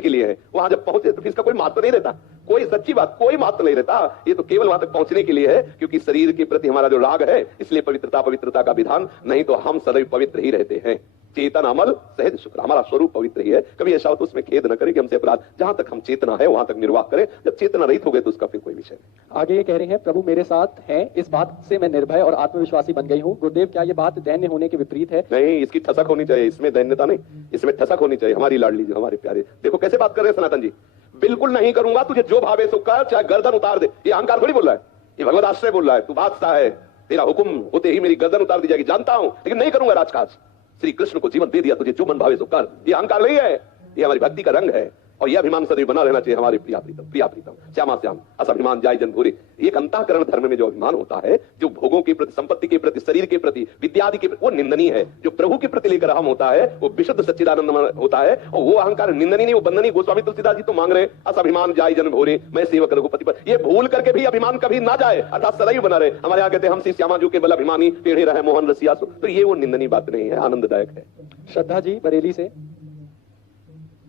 के लिए है। वहां जब पहुंचे तो फिर इसका कोई महत्व नहीं रहता, कोई सच्ची बात कोई महत्व नहीं रहता। ये तो केवल वहां तक पहुंचने के लिए है, क्योंकि शरीर के प्रति हमारा जो राग है, इसलिए पवित्रता पवित्रता का विधान, नहीं तो हम सदैव पवित्र ही रहते हैं। चेतन अमल सहज शुक्र, हमारा स्वरूप पवित्र ही है। कभी ऐसा हो तो उसमें खेद न करें कि हमसे अपराध, जहां तक हम चेतना है वहां तक निर्वाह करें। जब चेतना रहित हो गए तो उसका फिर कोई विषय नहीं। आगे ये कह रहे हैं, प्रभु मेरे साथ हैं, इस बात से मैं निर्भय और आत्मविश्वासी बन गई हूँ। गुरुदेव, क्या ये बात दैन्य होने के विपरीत है? नहीं, इसकी ठसक होनी चाहिए, इसमें दैन्यता नहीं, इसमें ठसक होनी चाहिए। हमारी लाडली जी, हमारे प्यारे, देखो कैसे बात कर रहे हैं सनातन जी। बिल्कुल नहीं करूंगा, तुझे जो भावे सो कर, चाहे गर्दन उतार दे। ये अहंकार थोड़ी बोल रहा है, ये भगवत आश्रय बोल रहा है। तू बादशाह है, तेरा हुक्म होते ही मेरी गर्दन उतार दी जाएगी, जानता हूं, लेकिन नहीं करूंगा राजकाज। श्री कृष्ण को जीवन दे दिया, तुझे जो मन भावे सो कर। ये अहंकार नहीं है, ये हमारी भक्ति का रंग है। और यह अभिमान सदैव बना रहना चाहिए। हमारे प्रिया प्रीतम श्यामा श्याम अस अभिमान जाय जन भूरे। एक अंतःकरण धर्म में जो अभिमान होता है, जो भोगों के प्रति, संपत्ति के प्रति, शरीर के प्रति, विद्यादि के प्रति, वो निंदनीय है। जो प्रभु के प्रति लेकर हम होता है, वो विशुद्ध सच्चिदानंद होता है, और वो अहंकार निंदनीय नहीं, वो बंदनीय। गोस्वामी तुलसीदास जी तो मांग रहे अस अभिमान जाय जन भोरे, मैं सेवक रघुपति पर। ये भूल करके भी अभिमान कभी ना जाए, अर्थात सदैव बना रहे। हमारे यहाँ कहते हैं, हम श्री श्यामा जी के बल अभिमानी टेढ़े रहे मोहन रसिया। तो ये वो निंदनीय बात नहीं है, आनंददायक है। श्रद्धा जी बरेली से,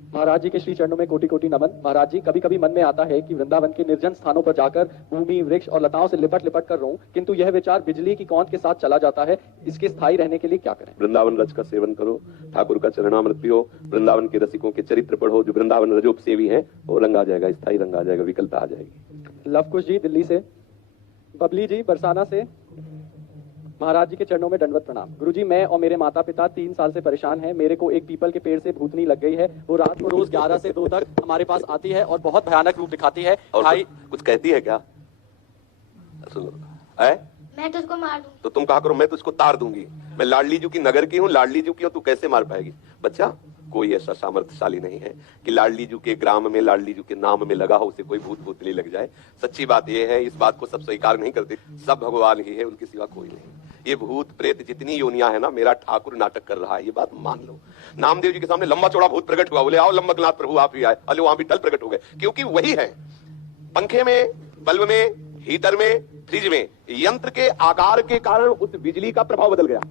महाराज जी के श्री चरणों में कोटि कोटि नमन। महाराज जी, कभी कभी मन में आता है कि वृंदावन के निर्जन स्थानों पर जाकर भूमि, वृक्ष और लताओं से लिपट लिपट कर रहूं, किंतु यह विचार बिजली की कौंध के साथ चला जाता है। इसके स्थायी रहने के लिए क्या करें? वृंदावन रज का सेवन करो, ठाकुर का चरणामृत पियो, वृंदावन के रसिकों के चरित्र पढ़ो। जो वृंदावन रजोपसेवी है, वो रंग आ जाएगा, स्थायी रंग आ जाएगा, विकलता आ जाएगी। लवकुश जी दिल्ली से, बबली जी बरसाना से, महाराज जी के चरणों में दंडवत प्रणाम। गुरुजी, मैं और मेरे माता पिता 3 साल से परेशान हैं। मेरे को एक पीपल के पेड़ से भूतनी लग गई है। वो रात को रोज 11 से 2 तक हमारे पास आती है और बहुत भयानक रूप दिखाती है। और कुछ कहती है क्या? मैं तो उसको मार दूंगी। तो तुम कहा करो, मैं तो उसको तार दूंगी। मैं लाडली जी की नगर की हूँ, लाडली जी की हूँ, तू कैसे मार पाएगी? बच्चा, कोई ऐसा सामर्थ्यशाली नहीं है कि लाडली जी के ग्राम में, लाडली जी के नाम में लगा हो उसे कोई भूत भूतली लग जाए। सच्ची बात यह है, इस बात को सब स्वीकार नहीं करते। सब भगवान ही है, उनके सिवा कोई नहीं। ये भूत प्रेत जितनी योनियां है ना, मेरा ठाकुर नाटक कर रहा है, ये बात मान लो। नामदेव जी के सामने लंबा चौड़ा भूत प्रकट हुआ, बोले आओ लंबकनाथ प्रभु आप ही आए। अरे वहां भी टल प्रकट हो गए, क्योंकि वही है। पंखे में, बल्ब में, हीटर में, फ्रिज में, यंत्र के आकार के कारण उस बिजली का प्रभाव बदल गया।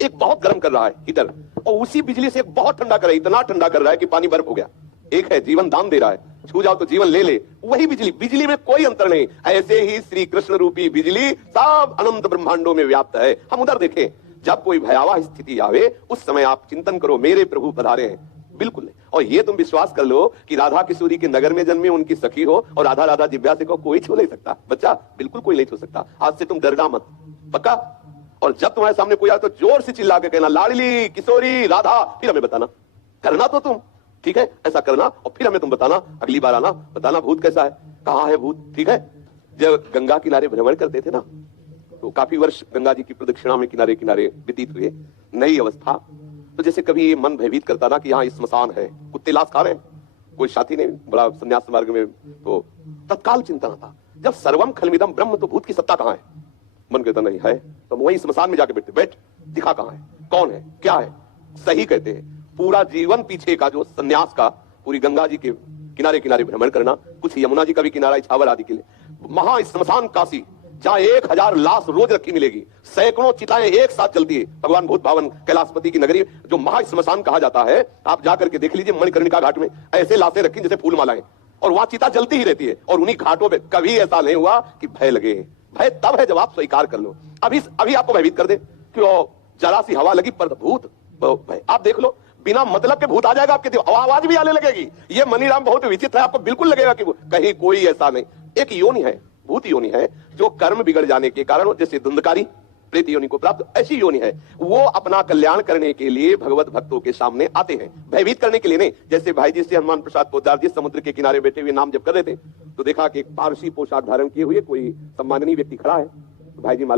एक बहुत गर्म कर रहा है हीटर, और उसी बिजली से एक बहुत ठंडा कर रहा है, इतना ठंडा कर रहा है कि पानी बर्फ हो गया। एक है जीवन दान दे रहा है, छू जाओ तो जीवन ले ले, वही बिजली। बिजली में कोई अंतर नहीं। ऐसे ही श्री कृष्ण रूपी बिजली सब अनंत ब्रह्मांडों में व्याप्त है। हम उधर देखें, जब कोई भयावह स्थिति आवे, उस समय आप चिंतन करो, मेरे प्रभु पधारे हैं। बिल्कुल नहीं। और ये तुम विश्वास कर लो कि राधा किशोरी के नगर में जन्मे, उनकी सखी हो, और राधा राधा दिव्या से को कोई छू नहीं सकता। बच्चा, बिल्कुल कोई नहीं छू सकता। आज से तुम डरना मत, पक्का? और जब तुम्हारे सामने कोई आए तो जोर से चिल्ला के कहना, लाडली किशोरी राधा, फिर हमें बताना। करना तो तुम, ठीक है, ऐसा करना, और फिर हमें तुम बताना। अगली बार आना, बताना भूत कैसा है, कहाँ है भूत, ठीक है? जब गंगा किनारे भ्रमण करते थे ना, तो काफी वर्ष गंगा जी की प्रदक्षिणा में किनारे किनारे व्यतीत हुए। नई अवस्था, तो जैसे कभी ये मन भयभीत करता ना कि यहाँ स्मशान है, कुत्ते लाश खा रहे हैं, कोई साथी नहीं बड़ा संन्यास मार्ग में, तो तत्काल चिंतन आता, जब सर्वम खलमिदम ब्रह्म, तो भूत की सत्ता कहाँ है? मन कहता नहीं है, तो वही स्मशान में जाके बैठते, बैठ दिखा कहाँ है, कौन है, क्या है? सही कहते हैं। पूरा जीवन पीछे का जो सन्यास का, पूरी गंगा जी के किनारे किनारे भ्रमण करना, कुछ यमुना जी का भी किनारा इछावर आदि के लिए, महा स्मशान काशी, जहां 1000 लाश रोज रखी मिलेगी, सैकड़ों चिताएं एक साथ चलती है। भगवान भूत भावन कैलाशपति की नगरी, जो महा स्मशान कहा जाता है, आप जाकर के देख लीजिए। मणिकर्णिका घाट में ऐसे लाशें रखी जैसे फूल मालाएं, और वहां चिता जलती ही रहती है। और उन्हीं घाटों पे कभी ऐसा नहीं हुआ कि भय लगे। भय तब है जब आप स्वीकार कर लो। अभी आपको भयभीत कर दे, क्यों? जरा सी हवा लगी पर भूत भय। आप देख लो, बिना मतलब के भूत आ जाएगा आपके, आवाज भी आने लगेगी। ये मनीराम बहुत विचित्र है, आपको बिल्कुल लगेगा कि कहीं कोई ऐसा नहीं। एक योनि है, भूत योनि है, जो कर्म बिगड़ जाने के कारण, जैसे धुंधकारी प्रेत योनि को प्राप्त, ऐसी योनि है। वो अपना कल्याण करने के लिए भगवत भक्तों के सामने आते हैं, भयभीत करने के लिए नहीं। जैसे भाई जी से हनुमान प्रसाद पोद्दार जी समुद्र के किनारे बैठे हुए नाम जप कर रहे थे, तो देखा कि एक पारसी पोशाक धारण किए हुए कोई सम्माननीय व्यक्ति खड़ा है। भाई जी